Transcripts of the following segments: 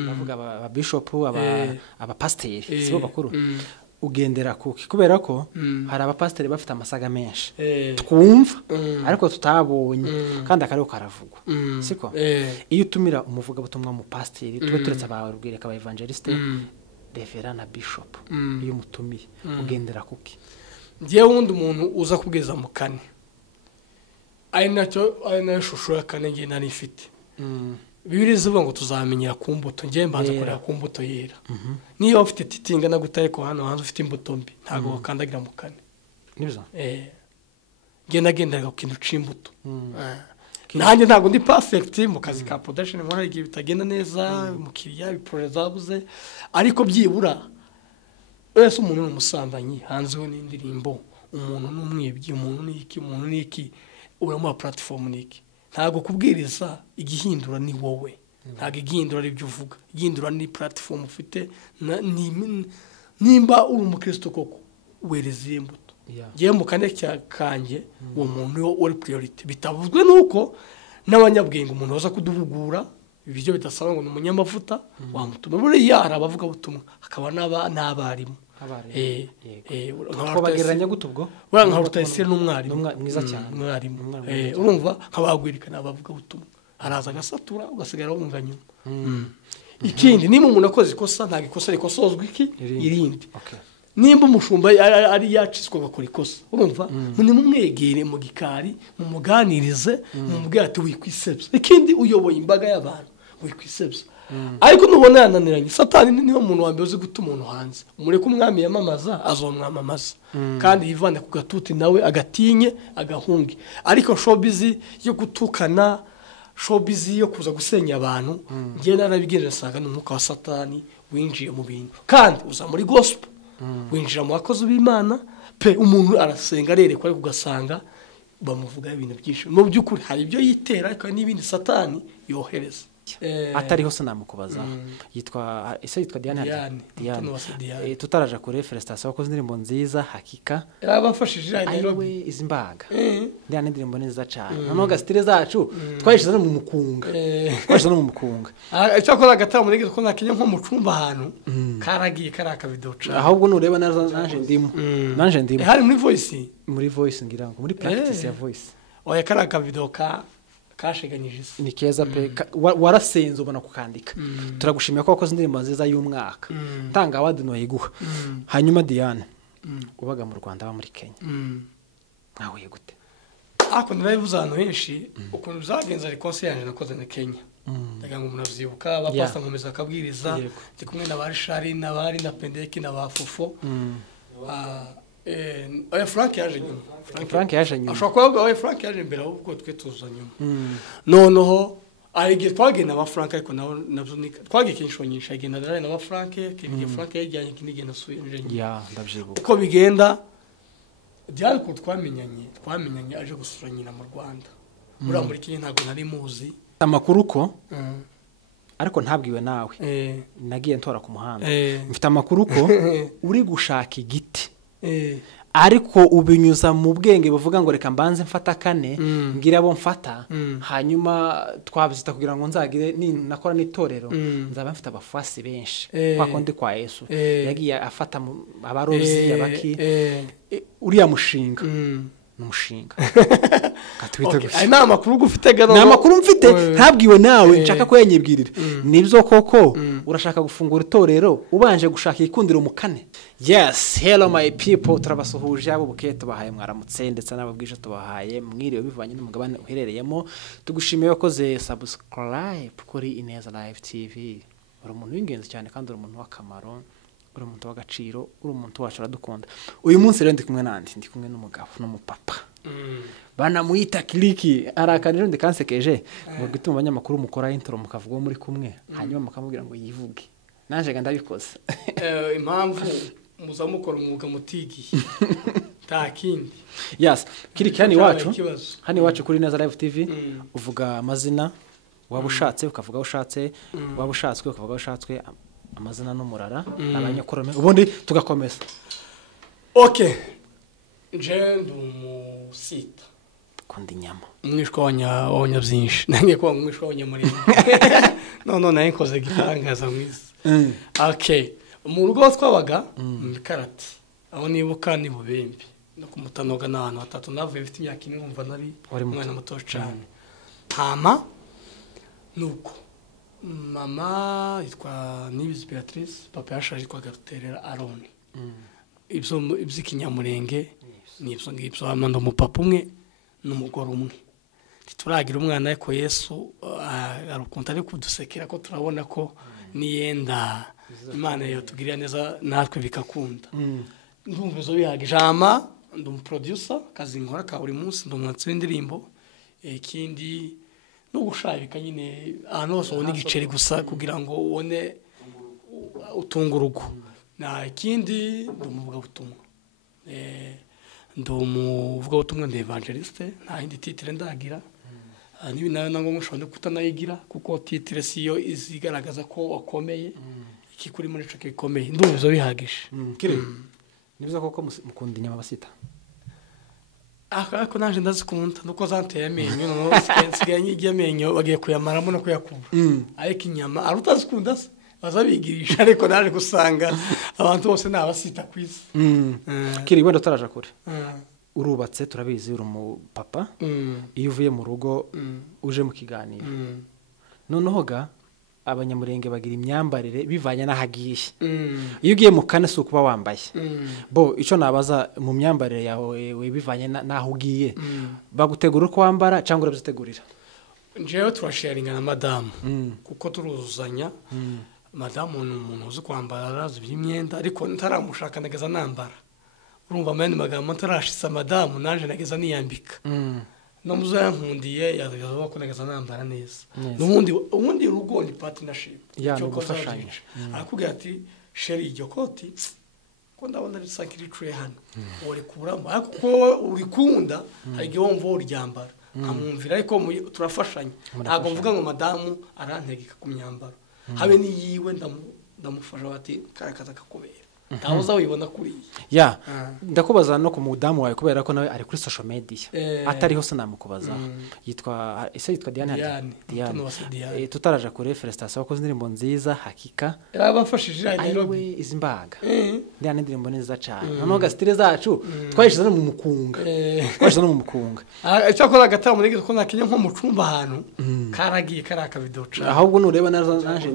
ndavuga aba bishop aba pastor sibo bakuru ugendera kuki kubera ko hari aba pastor bafite amasaga menshi twumva ariko tutabonye kandi akariho karavugwa siko iyo utumira umuvuga butumwa mu pastor twe turetse abarubwireka aba evangeliste reverend na bishop iyo mutumiye ugendera kuki ngiye wundi umuntu uza kubweza mu kane ari nayo shusho ya kane ngiye nari ifite Bibiri zivuga ngo tuzamenyera ku mbuto ngiye mbanza kureba ku mbuto yera niyo ufite titinga na gutaye ko hano hanze ufite imbuto mbi ntago wakandagira mu kane nibizo gendera ku kintu c'imbuto nanjye ntago ndi perfect mu kazi ka production nkora igihe bitagenda neza umukiriya biproject zabuze ariko byibura wese umuntu n'umusambanyi hanzeho n'indirimbo umuntu n'umwebyi umuntu niki uri mu platform niki ntago kubwiriza igihindura ni wowe ntago igihindura ari byo uvuga igihindura ni platform ufite nimba uri umukristo koko wereze imbuto ngiye mu kane kanje uwo muntu uri priority bitavuzwe nuko n'abanyabwenge umuntu waza kuduhugura ibyo bidasaba ngo umunyamavuta wamutuma buri yara abavuga butumwa akaba n'abarimu bagereranya gutubwo nka Rutayisire n'umwarimu mwiza cyane umwarimu urumva nkabagwirikana abavuga butumwa araza agasatura ugasigara wunganya ikindi niba umuntu akoze ikosa nta ikosa rikosozwa irindi nimba umushumba ari yaciswe gakora ikosa urumva muri mumwegere mu gikari mu muganirize mu mubwira ati wikwisebya ikindi uyoboye imbaga y'abantu wikwisebya ariko nubona yananiranye satani niho umuntu wambe uzi guta umuntu hanze umureke umwami yamamaza azomwamamaza kandi yivane ku gatuti nawe agatinye agahunge ariko showbiz yo gutukana showbiz yo kuza gusenya abantu ngiye narabigenera saga n'umwuka wa satani winjiye mu bintu kandi uza muri gospel winjira mu bakozi b'Imana pe umuntu arasenga arerekwa ariko ugasanga bamuvuga ibintu byinshi mu byukuri hari ibyo yitera ariko n'ibindi satani yohereza atariho se namukubaza yitwa Diane tutaraja kuri Felicitation wakoze indirimbo nziza hakika yarabafashije Nairobi izimbaga Diane indirimbo nziza cyane noneho gastire zacu twayishize no mu mukunga cyakora agatara muri ko nakinye nko mu cumba ahantu karagiye karaka video cyane ahubwo nureba nanje ndimo hari muri voice ngira ngo muri practice ya voice oya karaka video kasheganyije ni keza pe warasenze ubona kukandika turagushimiye ko wakoze indirimbo nziza y'umwaka tanga award no yiguha hanyuma Diane ubaga mu Rwanda ba muri Kenya nawe yegute ako ndabivuze ahantu henshi ukuntu byagenze ari concert yanje nakoze na Kenya ndaga ngo munavyibuka abapasta nkomeza akabwiriza ndi kumwe na barishari na bari na pendeki na bafufo Frank yaje nyuma ashobora kuba Frank yaje mbere ahubwo twe tuza nyuma noneho arige twagenda ba Frank ariko nabyo twagiye inshuro nyinshi agenda na ba Frank kibiye Frank yajyanye kinigenda suje ndavyibuka uko bigenda byari ko twamenyanye aje gusura nyina mu Rwanda muri Kenya ntago nari muzi amakuru ko ariko ntabwiwe nawe nagiye ntora ku muhanda mfite amakuru ko uri gushaka igiti ariko ubinyuza mu bwenge bavuga ngo reka mbanze mfata kane ngira abo mfata hanyuma twabizita kugira ngo nzagire nakora n'itorero nzaba mfite abafasi benshi kwa konde kwa Yesu yagiye afata abarozi abaki uriya mushinga n'umushinga ari namakuru gufite gano namakuru mfite ntabwiwe nawe nshaka ko yenyibwirira nibyo koko urashaka gufungura itorero ubanje gushaka ikundiro mu kane yes hello my people turabasuhuje abo buke tubahaye mwaramutse ndetse n'ababwije tubahaye mwiriwe bivanye n'umugabane uherereyemo tugushimiye wakoze subscribe kuri Ineza Live TV uri umuntu w'ingenzi cyane kandi uri umuntu w'akamaro uri umuntu w'agaciro uri umuntu wacu radukunda uyu munsi rero ndi kumwe nandi ndi kumwe n'umugabo n'umupapa bana muita kliki arakanije ndi kansekeje ngo gituma abanyamakuru mukora intro mukavuga muri kumwe hanyuma mukamubwira ngo yivuge nanje ndabikoze impamvu muzamukora umwuga mutigi takindi yes kliki hani wacu kuri Ineza Live TV uvuga amazina waba ushatse ukavuga ushatse waba ushatswe ukavuga ushatswe amazina n'umurara abanyakorome ubundi tugakomeza okay je ndumusita akunda inyama umwishwa wa byinshi nange ko umwishwa wa nyamurenge none nayo nkoze gitangaza mwiza okay mu rugo twabaga mu karate aho nibuka ni Bubembe no kumutanoga n'ahantu hatatu navuye mfite imyaka ine numva nari umwana muto cyane hama nuko mama yitwa Nibizi Beatrice papa yashaje yitwa Garuterera Aroni ibyo iby'ikinyamurenge nibyo ngibyo amanda umupapa umwe n'umugore umwe turagira umwana ariko Yesu arukunta ari kudusekera ko turabona ko niyenda Imana yatugirira neza natwe bikakunda ndumva izo bihagije ama ndum producer kazi nkora ka buri munsi ndumwatsi w'indirimbo ikindi no gushayika nyine ahantu hose ubona igiceri gusa kugira ngo ubone utunga urugo na ikindi ndumuvuga butumwa ndumuvuga butumwa ndi evangeliste nta hindi titre ndagira nibi nayo nango nshobora kutanayigira kuko titre siyo izigaragaza ko wakomeye iki kuri muri cyo gikomeye ndumva izo bihagije kire nibiza koko mukunda inyama basita ako naje ndazikunda nuko zanteye amenyo no nsigaye nyigiye amenyo bagiye kuyamaramo no kuyakura ariko inyama arutazikunda se bazabigirisha ariko naje gusanga abantu bose nabasita kwiza kiri wenda taraje kure urubatse turabizi uri mu papa iyo uvuye mu rugo uje mu kiganiro noneho ga abanyamurenge bagira imyambarire bivanye n'ahagiye iyo ugiye mu kane so kuba wambaye bo ico nabaza mu myambarire yawe we bivanye naho ugiye bagutegura uko wambara cyangwa urabyitegurira njewe turasharinga na madame kuko turuzuzanya madame ni umuntu uzi kwambara arazi by'imyenda ariko ntaramushaka nageza nambara urumva amene magambo ntarashitsa madame naje nageza niyambika no muzankundiye yazaga ko nageza nambara neza n'ubundi rugo ni partnership cyo gufashanya akubwira ati sheri iryo koti ko ndabona risakiri tree hano uri kuramo kuko uri kunda hari wumva uryambara amumvira ariko turafashanya ntago mvuga ngo madamu arantegeka ku myambaro habe ni yiwe ndamufasha bati karakaza kakubera ndahoza wibona kuri ya ndakubaza no ku mudamu wawe kubera ko nawe ari kuri social media atari hose namukubaza yitwa Diane tutaraje kuri Felicitation wakoze indirimbo nziza hakika yabafashije Nairobi izimbaga Diane indirimbo nziza cyane noneho gastire zacu twayishize no mu mukunga cyakora gatamo muri ko nakinye nko mu cumba ahantu karagiye karaka video cyane ahubwo nureba nanje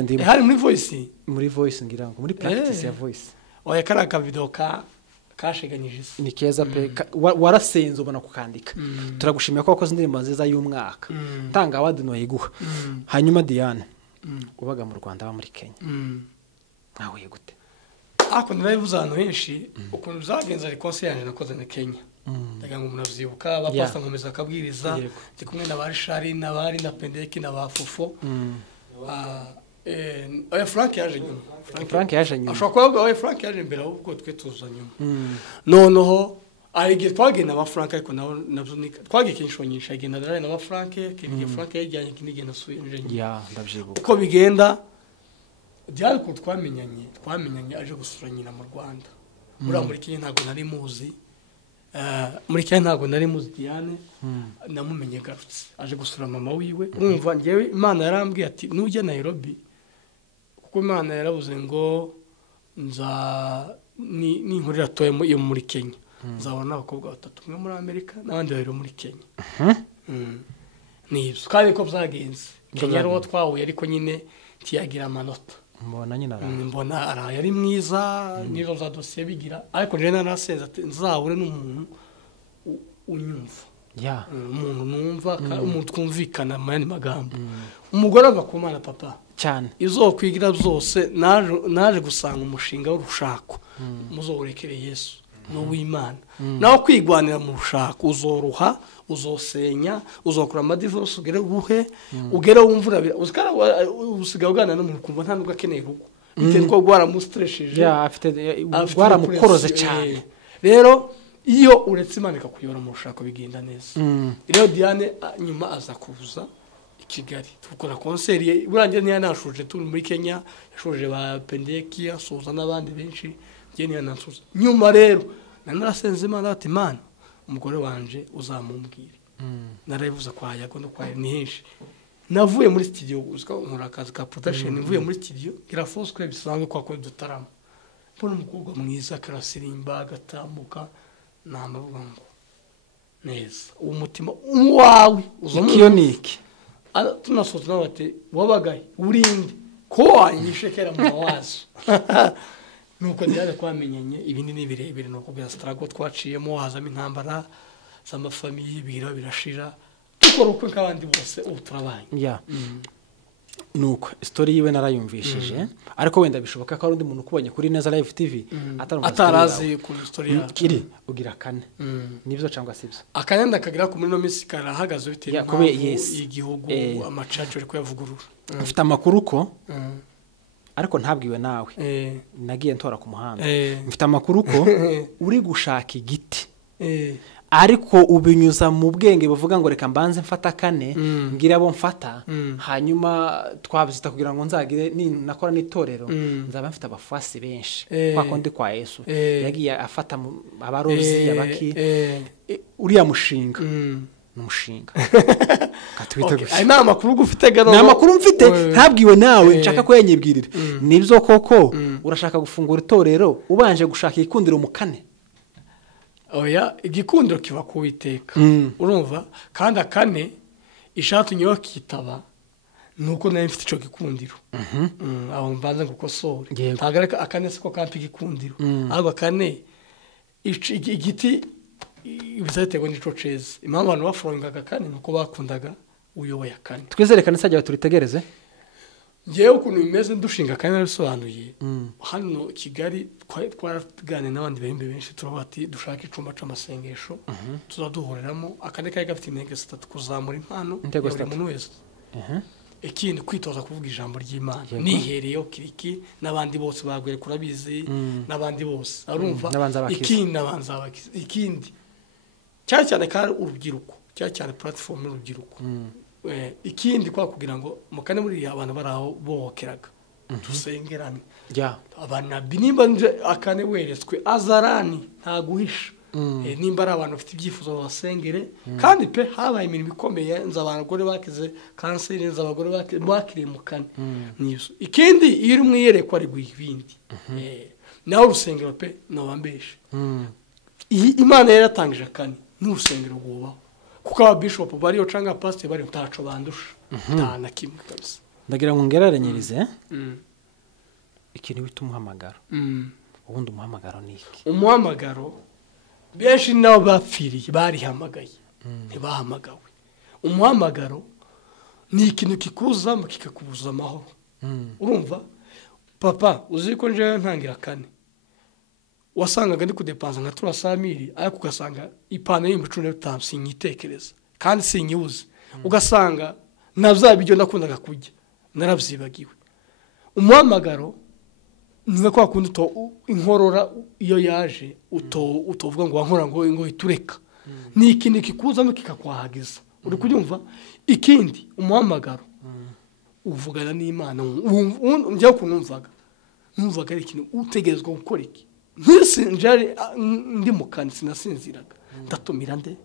ndimo hari muri voice ngira ngo muri practice ya voice oya karaka video kasheganyije ni keza pe warasenze ubona kukandika turagushimiye ko wakoze indirimbo nziza y'umwaka tanga award no yiguha hanyuma Diane ubaga mu Rwanda ba muri Kenya nawe gute ako ndirabivuza ahantu henshi ukuntu byagenze ari concert yanje nakoze na Kenya ndaga ngo munavyibuka abapasta nkomeza akabwiriza ndi kumwe na barishari n'abari na pendeki na bafufo Frank yaje nyuma ashobora kuba Frank yaje mbere ahubwo twe tuza nyuma noneho arige twagenda ba Frank ariko navyo twagiye kinshwa nyinshi agenda na ba Frank kinige Frank yajyanye kinige na suye ndavyibuka uko bigenda byari ko twamenyanye aje gusura nyina mu Rwanda muri Kenya ntago nari muzi Diane namumenye garutse aje gusura mama wiwe urumva ngewe Imana yarambwiye ati nujya Nairobi kuko Imana yarabuze ngo ni nkurira toye yo muri Kenya nzabona abakobwa batatu umwe muri Amerika n'abandi babiri muri Kenya nibyo kandi ko byagenze Kenya yari twahuye ariko nyine tiyagira amanota mbona ara yari mwiza nizo za dosiye bigira ariko je narasenza ati nzabure n'umuntu unyumva umuntu numva umuntu twumvikana mani magambo umugore ava ku Mana papa cyane izokwigira byose naje gusanga umushinga w'urushako muzorekere Yesu no w'Imana naho kwigwanira mu rushako uzoruha uzosenya uzokura amadivorce ugere wumvura uzikara usigaye ugana no mu kumva nta nubwo akeneye rugo bite ko gwara mu stresheje afite gwara mukoroze cyane rero iyo uretse Imana ikakuyora mu rushako bigenda neza rero Diane nyuma aza kuvuza Kigali tukora concert burangiye nashuje turi muri Kenya yashuje ba Pendeki asuza n'abandi benshi je ni yanasuza nyuma rero narasenze Imana ati Mana umugore wanje uzamumbwire narabivuze kwa Yago no kwa ni henshi navuye muri studio uziko nkora akazi ka production mvuye muri studio irafoswe bisanzwe kwa ko dutarama mbona umukobwa mwiza karasirimba agatambuka namavuga ngo neza umutima wawe uzomuyonike tunasoza nabate wabagaye urinde ko wanyishekera mu mawazo nuko ndaza kwamenyanye ibindi ni birebire nuko bya strago twaciyemo hazamo intambara z'amafamiye bira birashira dukora uko nk'abandi bose ubu turabanye nuko story yiwe narayumvishije ariko wenda bishoboka ko ari undi muntu kubonye kuri Neza Live TV atarazi ku story yacu kiri ugira kane nibyo cyangwa sibyo akanyanda kagira ku muri no minsi karahagaze bitewe n'aho igihugu amacacu ari kuyavugurura mfite amakuru ko ariko ntabwiwe nawe nagiye ntora ku muhanda mfite amakuru ko uri gushaka igiti ariko ubinyuza mu bwenge buvuga ngo reka mbanze mfata kane ngira abo mfata hanyuma twabizita kugira ngo nzagire nakora n'itorero nzaba mfite abafasi benshi kwa kondi kwa Yesu yagiye afata abarozi abaki uriya mushinga n'umushinga ay na makuru gufite gano na makuru mfite ntabwiwe nawe nshaka ko yenyibwirira nibyo koko urashaka gufungura itorero ubanje gushaka ikundiro mu kane oya igikundiro kiba kuwiteka urumva kandi akane ishatu nyo kitaba nuko nayo mfite ico gikundiro abo mbanze gukosora tagareka akane siko kampi gikundiro ahubwo akane igiti bizategwa n'ico ceze impamvu abantu baforingaga kane nuko bakundaga uyoboye akane twizerekane sajya turitegereze ngewe ukuntu bimeze ndushinga kandi narabisobanuye hano Kigali twaratuganira n'abandi bahimbe benshi turabati dushaka icumba c'amasengesho tuzaduhoreramo akane kari gafite intege 3 kuzamura impano buri muntu wese ikindi kwitoza kuvuga ijambo ry'Imana nihereyo kiriki n'abandi bose bagwere kurabizi n'abandi bose arumva ikindi nabanza bakiza ikindi cyane kandi urubyiruko cyane platform y'urubyiruko ikindi kwa kugira ngo mukane muri abantu baraho bohokeraga tusengerane abana binimba akane weretswe azarani nta guhisha nimba ari abantu bafite ibyifuzo basengere kandi pe habaye imirimo ikomeye nza abagore bakize kanseri nza abagore bakiriye mukane nizo ikindi iyo uri mwiyerekwa ari guhibindi naho urusengero pe no bambeshe Imana yaratangije akane n'urusengero gubaho kuko aba bishop bariyo canga pastor bari utaco bandusha tana kimwe kabisa ndagira ngo ngerarenyirize ikintu bita umuhamagaro ubundi umuhamagaro ni iki umuhamagaro benshi nabo bapfiriye barihamagaye ntibahamagawe umuhamagaro ni ikintu kikuza kikakubuza amahoro urumva papa uziko nje ntangira kane wasangaga ndi kudepanza nka 300,000 ariko ugasanga ipana y'imbucune bitamsi nyitekereza kandi sinyibuze ugasanga navzabijyo nakundaga kujya naravyibagiwe umuhamagaro niba kwa kundi to inkorora iyo yaje utovuga ngo wankora ngo itureka ni ikindi kikuza no kikakwahagiza uri kubyumva ikindi umuhamagaro uvugana n'Imana njya kunumvaga ari ikintu utegerezwa gukora iki ntisinjare ndi mukani sinasinziraga ndatumira nde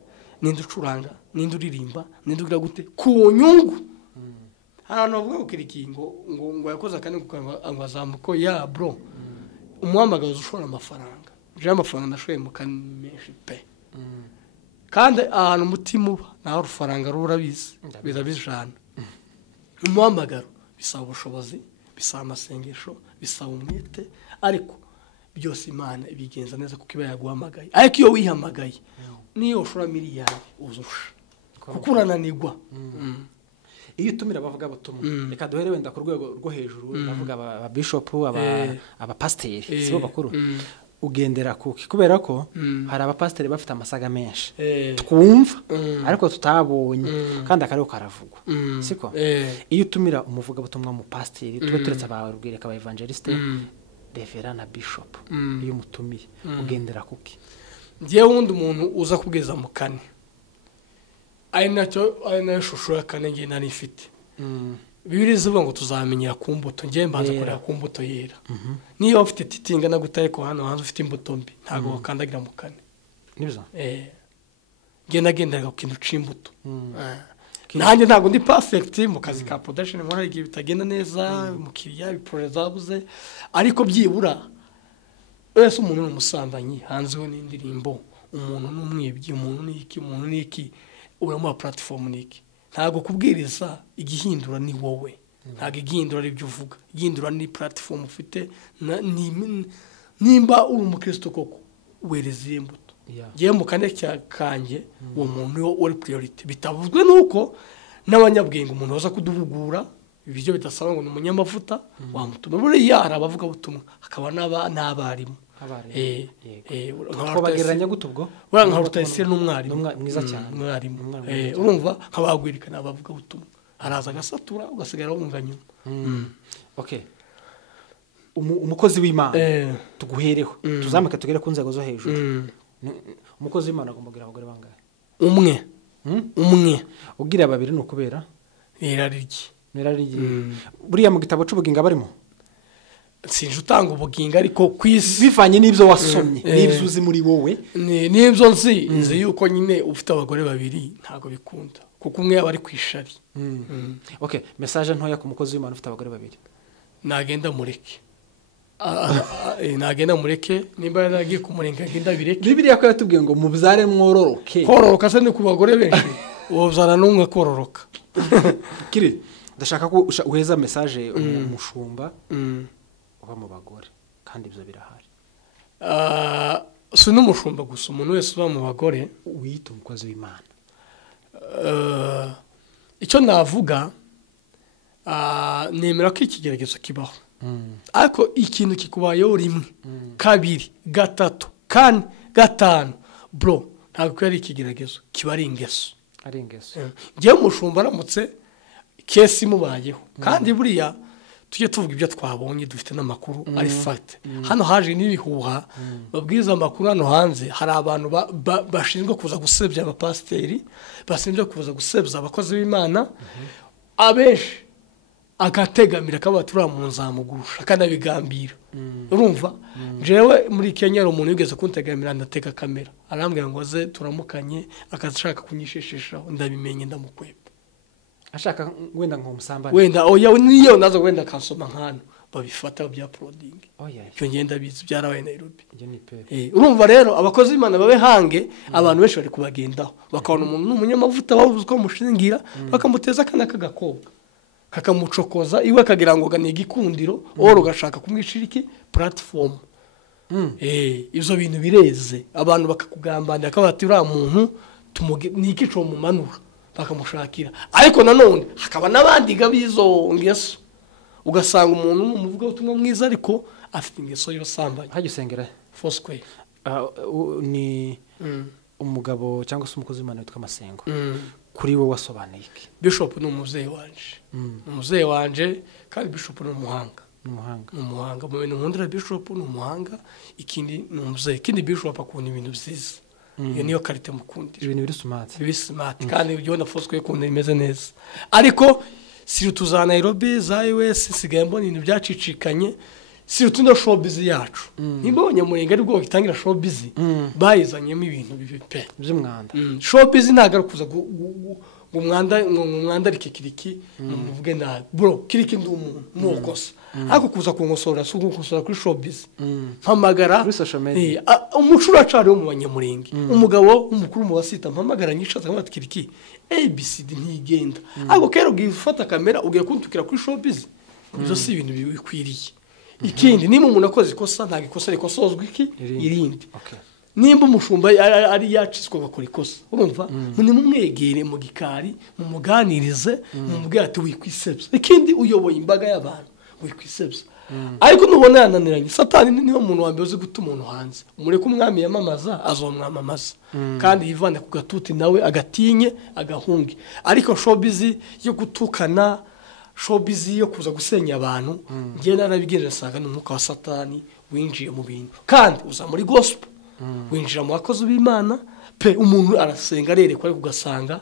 ninde ucuranga ninde uririmba ninde ugira gute ku nyungu hano bavuga ko ngo yakoze akane ngo azamuko ya bro umuhamagaza ushora amafaranga je amafaranga ndashoye mukani menshi pe kandi ahantu umutima uba naho urufaranga rurabizi bizabijana umuhamagaro bisaba ubushobozi bisaba amasengesho bisaba umwete ariko byose Imana ibigenza neza kuko iba yaguhamagaye ariko iyo wihamagaye niyo ushora miliyari uzusha kuko urananirwa iyo utumira abavuga butumwa reka duhere wenda ku rwego rwo hejuru bavuga aba bishop aba pastor sibo bakuru ugendera kuki kubera ko hari aba pastor bafite amasaga menshi twumva ariko tutabonye kandi akariko karavugwa siko iyo utumira umuvuga butumwa mu pastor tube turetse abarubwire ka evangeliste reverend na bishop iyo mutumiye ugendera kuki ngiye wundi umuntu uza kugeza mu kane ayina shusho ya kane ngiye nari ifite bibiri zivuga ngo tuzamenyera ku mbuto ngiye mbanza kureba ku mbuto yera niyo ufite titinga na gutare ko hano hanze ufite imbuto mbi ntago wakandagira mu kane nibyo genda ku kintu c'imbuto nanjye ntabwo ndi perfect mu kazi ka production nkora igihe bitagenda neza umukiriya biproje zabuze ariko byibura wese umuntu n'umusambanyi hanzeho n'indirimbo umuntu n'umwibyi umuntu n'iki uramuha platform n'iki ntabwo kubwiriza igihindura ni wowe ntabwo igihindura ari byo uvuga igihindura ni platform ufite nimba uri umukristo koko wereza imbuto ngiye mu kane kanje uwo muntu uri priority bitavuzwe nuko n'abanyabwenge umuntu waza kuduhugura ibyo bidasaba ngo umunyamavuta wamutuma buriya arabavuga butumwa akaba n'abarimu ko bagereranya gute ubwo nka Rutayisire n'umwarimu mwiza cyane umwarimu urumva nkabagwirikana abavuga butumwa araza agasatura ugasigara wumva nyuma okay umukozi w'Imana tuguhereho tuzamuka tugere ku nzego zo hejuru umukozi w'Imana agomba kugira abagore bangahe umwe ugira babiri no kubera nerarigi buriya mu gitabo c'ubuginga barimo sinje utanga ubuginga ariko kwisi bivanye n'ibyo wasomye n'ibyo uzi muri wowe n'ibyo nzi yuko nyine ufite abagore babiri ntago bikunda kuko umwe aba ari kwishari okay message ntoya ku mukozi w'Imana ufite abagore babiri nagenda mureke nimba yaragiye kumurenga ngenda bireke Bibiliya ko yatubwiye ngo mubyare mwororoke kororoka se ni ku bagore benshi uzana n'umwe kororoka kiri ndashaka ko uheza message umushumba uba mu bagore kandi ibyo birahari si n'umushumba gusa umuntu wese uba mu bagore wita umukozi w'Imana icyo navuga nemera ko ikigeragezo kibaho ariko ikintu kikubayeho rimwe kabiri gatatu kane gatanu bro ntabwo ari ikigeragezo kiba ari ingeso ngiye umushumba aramutse kesi mubayeho kandi buriya tujye tuvuga ibyo twabonye dufite n'amakuru ari fact hano haje n'ibihuha babwiza amakuru hano hanze hari abantu bashinzwe kuza gusebya abapasiteri bashinzwe kuza gusebya abakozi b'Imana abenshi agategamira kabatura mu nzamugusha kanabigambira urumva jewe muri Kenya umuntu yigeze kuntegamira ndateka kamera arambwira ngo ze turamukanye akashaka kunyishishisha ndabimenye ndamukwepa ashaka wenda nko musambana wenda oya niyo nazo wenda kansoma nkano babifata bya uploading cyo ngenda bizi byarabaye Nairobi urumva rero abakozi b'Imana babe hange abantu benshi bari kubagendaho bakabona umuntu n'umunyamavuta bavuze ko mushingira bakamuteza kana kagakobwa kakamucokoza iwe akagira ngo gane igikundiro oro gashaka kumwishiriki platform ivyo bintu bireze abantu bakakugambanira akabati ura muntu nikico mu manura bakamushakira ariko nanone hakaba nabandi gabizo ngeso ugasanga umuntu umuvuga utumwa mwiza ariko afite ingeso y'abasambanya hajusengera Foursquare ni umugabo cyangwa se umukozi w'Imana witwa Masengo kuri wowe wasobanuye iki Bishop ni umuzeye wanje kandi Bishop ni umuhanga mu bintu nkundira Bishop ni umuhanga ikindi ni umuzeye ikindi Bishop akunda ibintu byiza iyo niyo karite mukundira ibintu biri smart kandi ibyo na Foursquare kunda imeze neza ariko si tuza Nairobi za US sigaye mbona ibintu byacicikanye si tuno showbiz yacu nibonye murenga ari bwo gitangira showbiz bayizanyemo ibintu bipe by'umwanda showbiz ntagarukuza umwanda ariko kiriki muvuge na bro kiriki ndi umuntu nukosa ariko kuza kunkosora sugukosora kuri showbiz mpamagara kuri social media umucura cari wo mu banyamurenge umugabo umukuru mu basita mpamagara nyishaza nka kiriki ABCD ntigenda ariko kero gifata kamera ugiye kuntukira kuri showbiz ibyo si ibintu bikwiriye ikindi nimba umuntu akoze ikosa nta gikosa rikosozwa iki irindi nimba umushumba ari yaciswe bakora ikosa urumva ni mumwegere mu gikari mumuganirize mumubwira ati wikwisebya ikindi uyoboye imbaga y'abantu wikwisebya ariko nubona yananiranye satani niho umuntu wambe uzi guta umuntu hanze umureke umwami yamamaza azomwamamaza kandi yivane ku gatuti nawe agatinye agahunge ariko showbiz yo gutukana showbiz yo kuza gusenya abantu ngiye narabigerera sanga n'umwuka wa satani winjiye mu bintu kandi uza muri gospel winjira mu bakozi b'Imana pe umuntu arasenga arerekwa ariko ugasanga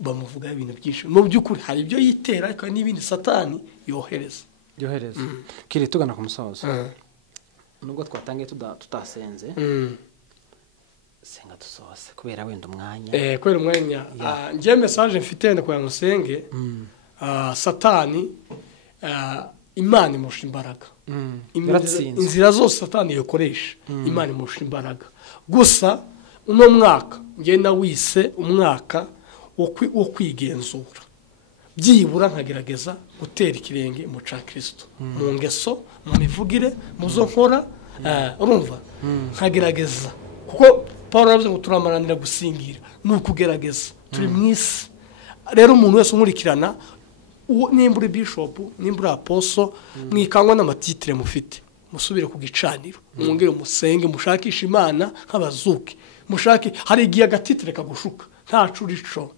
bamuvuga ibintu byinshi mu by'ukuri hari ibyo yitera ariko n'ibindi satani yohereza kiri tugana ku musozo nubwo twatangiye tutasenze senga dusoze kubera wenda umwanya kubera umwanya njye message mfite wenda kugira ngo nsenge satani imana imurusha imbaraga inzira zose satani yakoresha imana imurusha imbaraga gusa uno mwaka njye nawise umwaka wo kwigenzura byibura nkagerageza gutera ikirenge mu ca Kristo mu ngeso mu mivugire mu zo nkora urumva nkagerageza kuko Paul yavuze ngo turamaranira gusingira nukugerageza turi mwisi rero umuntu wese umurikirana nimbura bishop nimbura apostle mwikangwa n'amatitire mufite musubire ku gicaniro mwongere musenge mushakisha imana nk'abazuki mushaki hari igihe agatitire kagushuka nta curico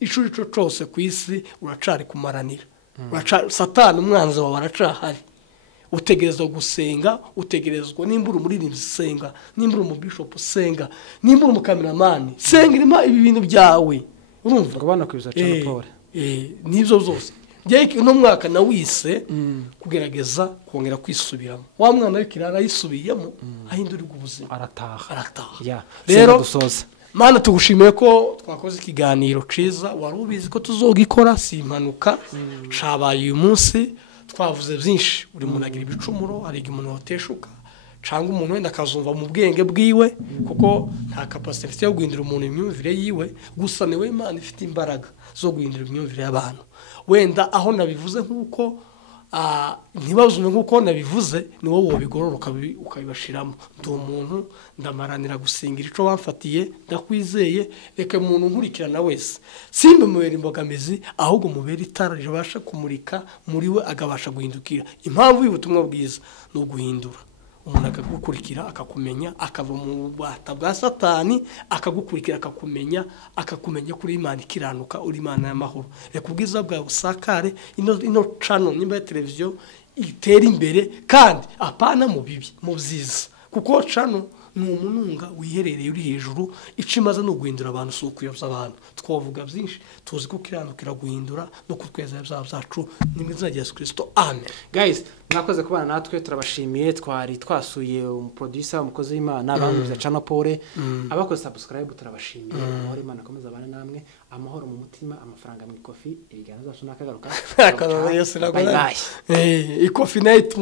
icurico cyose ku isi uracari kumaranira satani umwanzi wawe aracahari utegerezwa gusenga utegerezwa nimbura umuririmbyi senga nimbura umubishop senga nimbura umukameramani senga ibi bintu byawe urumva ngabana kwiza cyane Paul nivyo zose njye no mwaka nawise kugerageza kongera kwisubiramo wa mwana w'ikirara yisubiyemo ahindurirwa ubuzima arataha rero dusoza mana tugushimiye ko twakoze ikiganiro ciza wari ubizi ko tuzogikora si impanuka cabaye uyu munsi twavuze byinshi uri muntu agira ibicumuro hari igihe umuntu wateshuka cyangwa umuntu wenda akazumva mu bwenge bwiwe kuko nta capacity yo guhindura umuntu imyumvire yiwe gusa niwe Imana ifite imbaraga zo guhindura imyumvire y'abantu wenda aho nabivuze nkuko ntibazume nkuko nabivuze ni wowe wabigororoka ukabibashiramo ndi umuntu ndamaranira gusingira ico bamfatiye ndakwizeye reka umuntu nkurikirana wese simbe mubera imbogamizi ahubwo mubera itara ribasha kumurika muri we agabasha guhindukira impamvu y'ubutumwa bwiza no guhindura umuntu akagukurikira akakumenya akava mu bwata bwa satani akagukurikira akakumenya kuri Imana ikiranuka uri Imana y'amahoro reka ubwiza bwawe busakare ino channel nimba ya televiziyo itera imbere kandi apana mu bibi mu byiza kuko channel ni umununga wiherereye uri hejuru icimaza no guhindura abantu so kuyoza abantu twavuga byinshi tuzi ko kiranukira guhindura no kutweza ibyaha byacu n'imizina ya Yesu Kristo amen. Guys mwakoze kubana natwe turabashimiye twari twasuye umuproducer umukozi w'Imana abantu channel Paul abakoze subscribe turabashimiye amahoro Imana akomeza abana namwe amahoro mu mutima amafaranga mu ikofi ibiganza zacu nakagaruka ikofi night